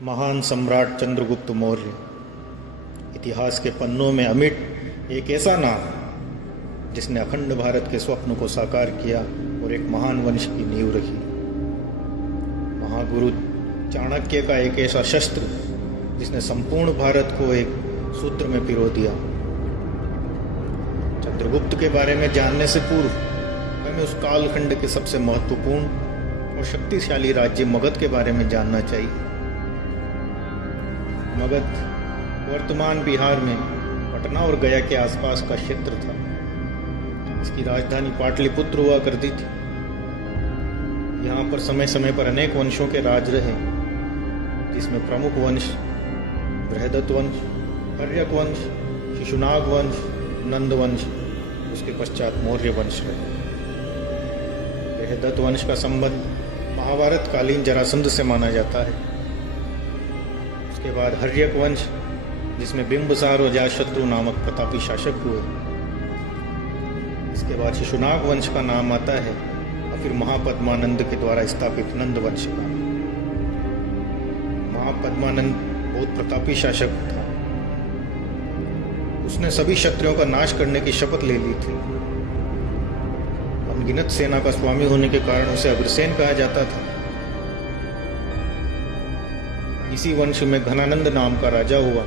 महान सम्राट चंद्रगुप्त मौर्य, इतिहास के पन्नों में अमिट एक ऐसा नाम जिसने अखंड भारत के स्वप्न को साकार किया और एक महान वंश की नींव रखी। महागुरु चाणक्य का एक ऐसा शस्त्र जिसने संपूर्ण भारत को एक सूत्र में पिरो दिया। चंद्रगुप्त के बारे में जानने से पूर्व हमें उस कालखंड के सबसे महत्वपूर्ण और शक्तिशाली राज्य मगध के बारे में जानना चाहिए। मगध वर्तमान बिहार में पटना और गया के आसपास का क्षेत्र था। इसकी राजधानी पाटलिपुत्र हुआ करती थी। यहाँ पर समय समय पर अनेक वंशों के राज रहे, जिसमें प्रमुख वंश बृहदत्त वंश, हर्यक वंश, शिशुनाग वंश, नंद वंश, उसके पश्चात मौर्य वंश रहे। बृहदत्त वंश का संबंध महाभारत कालीन जरासंध से माना जाता है। उसके बाद हर्यक वंश, जिसमें बिंबसार और अजातशत्रु नामक प्रतापी शासक हुए। इसके बाद शिशुनाग वंश का नाम आता है और फिर महापद्मानंद के द्वारा स्थापित नंद वंश का। महापद्मानंद बहुत प्रतापी शासक था। उसने सभी क्षत्रियों का नाश करने की शपथ ले ली थी। अनगिनत सेना का स्वामी होने के कारण उसे अग्रसेन कहा जाता था। इसी वंश में घनानंद नाम का राजा हुआ,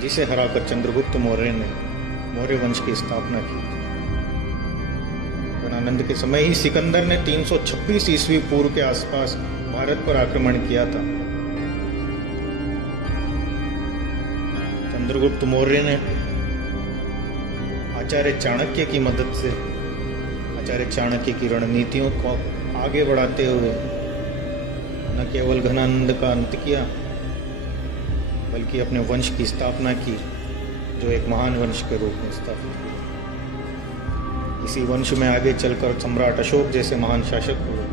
जिसे हराकर चंद्रगुप्त मौर्य ने मौर्य वंश की स्थापना की। घनानंद के समय ही सिकंदर ने 326 ईस्वी पूर्व के आसपास भारत पर आक्रमण किया था। चंद्रगुप्त मौर्य ने आचार्य चाणक्य की मदद से आचार्य चाणक्य की रणनीतियों को आगे बढ़ाते हुए न केवल घनानंद का अंत किया, बल्कि अपने वंश की स्थापना की, जो एक महान वंश के रूप में स्थापित हुआ। इसी वंश में आगे चलकर सम्राट अशोक जैसे महान शासक हुए।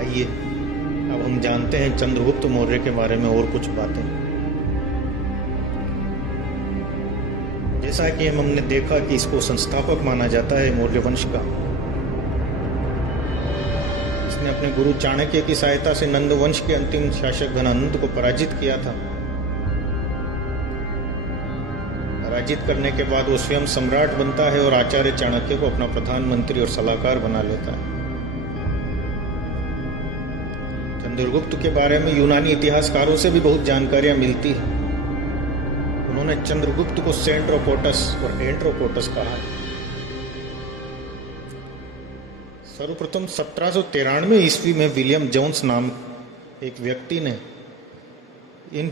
आइए अब हम जानते हैं चंद्रगुप्त मौर्य के बारे में और कुछ बातें। जैसा कि हमने देखा कि इसको संस्थापक माना जाता है मौर्य वंश का। इसने अपने गुरु चाणक्य की सहायता से नंद वंश के अंतिम शासक घनानंद को पराजित किया था। पराजित करने के बाद वो स्वयं सम्राट बनता है और आचार्य चाणक्य को अपना प्रधानमंत्री और सलाहकार बना लेता है। चंद्रगुप्त के बारे में यूनानी इतिहासकारों से भी बहुत जानकारियां मिलती है। उन्होंने चंद्रगुप्त को सेंट्रोपोटस और एंट्रोपोटस कहा है। सर्वप्रथम 1793 ईस्वी में विलियम जोन्स नाम एक व्यक्ति ने इन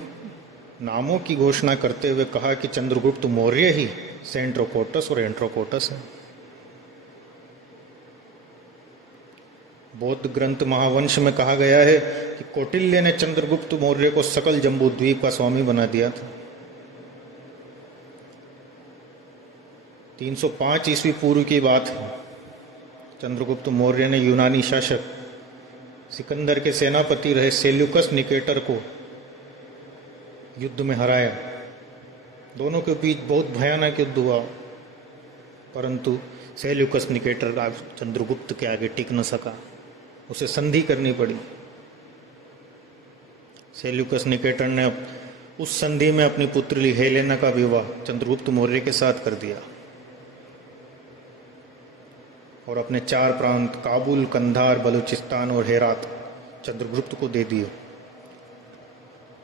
नामों की घोषणा करते हुए कहा कि चंद्रगुप्त मौर्य ही सेंट्रोपोटस और एंट्रोपोटस है। बौद्ध ग्रंथ महावंश में कहा गया है कि कौटिल्य ने चंद्रगुप्त मौर्य को सकल जम्बू द्वीप का स्वामी बना दिया था। 305 ईस्वी पूर्व की बात है। चंद्रगुप्त मौर्य ने यूनानी शासक सिकंदर के सेनापति रहे सेल्यूकस निकेटर को युद्ध में हराया। दोनों के बीच बहुत भयानक युद्ध हुआ, परंतु सेल्यूकस निकेटर चंद्रगुप्त के आगे टिक न सका। उसे संधि करनी पड़ी। सेल्यूकस निकेटर ने उस संधि में अपनी पुत्री हेलेना का विवाह चंद्रगुप्त मौर्य के साथ कर दिया और अपने 4 प्रांत काबुल, कंधार, बलूचिस्तान और हेरात चंद्रगुप्त को दे दिए।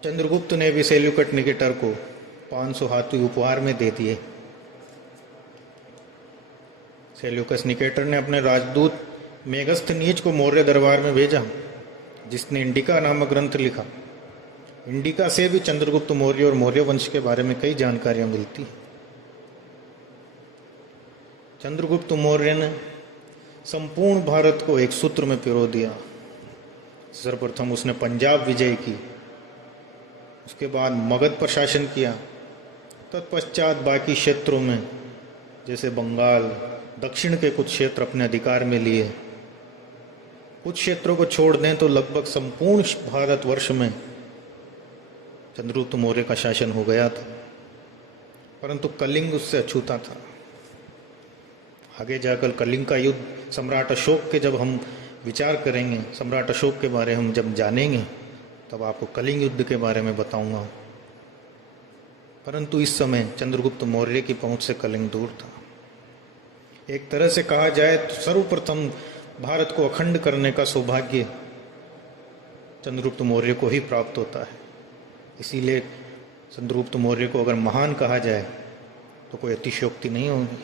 चंद्रगुप्त ने भी सेल्यूकस निकेटर को 500 हाथी उपहार में दे दिए। सेल्यूकस निकेटर ने अपने राजदूत मेगस्थनीज को मौर्य दरबार में भेजा, जिसने इंडिका नामक ग्रंथ लिखा। इंडिका से भी चंद्रगुप्त मौर्य और मौर्य वंश के बारे में कई जानकारियां मिलती हैं। चंद्रगुप्त मौर्य ने संपूर्ण भारत को एक सूत्र में पिरो दिया। सर्वप्रथम उसने पंजाब विजय की, उसके बाद मगध पर शासन किया। तत्पश्चात बाकी क्षेत्रों में जैसे बंगाल, दक्षिण के कुछ क्षेत्र अपने अधिकार में लिए। कुछ क्षेत्रों को छोड़ दें तो लगभग संपूर्ण भारतवर्ष में चंद्रगुप्त मौर्य का शासन हो गया था, परंतु कलिंग उससे अछूता था। आगे जाकर कलिंग का युद्ध सम्राट अशोक के जब हम विचार करेंगे, सम्राट अशोक के बारे हम जब जानेंगे तब आपको कलिंग युद्ध के बारे में बताऊंगा। परंतु इस समय चंद्रगुप्त मौर्य की पहुंच से कलिंग दूर था। एक तरह से कहा जाए तो सर्वप्रथम भारत को अखंड करने का सौभाग्य चंद्रगुप्त मौर्य को ही प्राप्त होता है। इसीलिए चंद्रगुप्त मौर्य को अगर महान कहा जाए तो कोई अतिशयोक्ति नहीं होगी।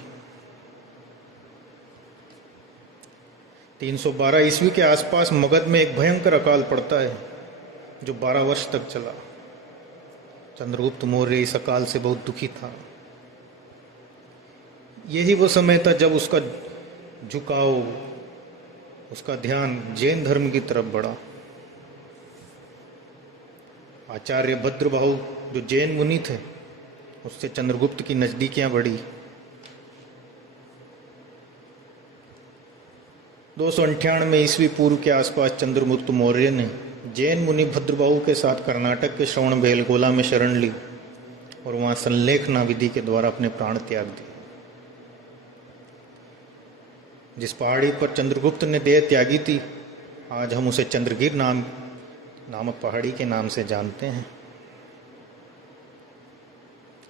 312 ईस्वी के आसपास मगध में एक भयंकर अकाल पड़ता है जो 12 वर्ष तक चला। चंद्रगुप्त मौर्य इस अकाल से बहुत दुखी था। यही वो समय था जब उसका झुकाव, उसका ध्यान जैन धर्म की तरफ बढ़ा। आचार्य भद्रबाहु जो जैन मुनि थे, उससे चंद्रगुप्त की नजदीकियां बढ़ी। 298 ईस्वी पूर्व के आसपास चंद्रगुप्त मौर्य ने जैन मुनि भद्रबाहु के साथ कर्नाटक के श्रवण बेलगोला में शरण ली और वहां संलेखना विधि के द्वारा अपने प्राण त्याग दिए। जिस पहाड़ी पर चंद्रगुप्त ने देह त्यागी थी, आज हम उसे चंद्रगिर नामक पहाड़ी के नाम से जानते हैं।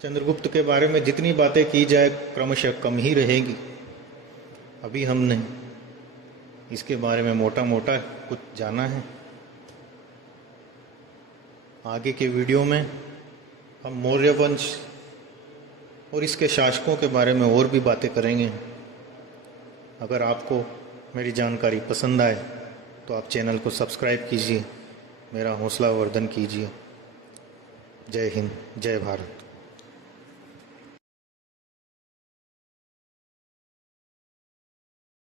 चंद्रगुप्त के बारे में जितनी बातें की जाए क्रमशः कम ही रहेगी। अभी हमने इसके बारे में मोटा मोटा कुछ जाना है। आगे के वीडियो में हम मौर्य वंश और इसके शासकों के बारे में और भी बातें करेंगे। अगर आपको मेरी जानकारी पसंद आए तो आप चैनल को सब्सक्राइब कीजिए, मेरा हौसला वर्धन कीजिए। जय हिंद, जय भारत।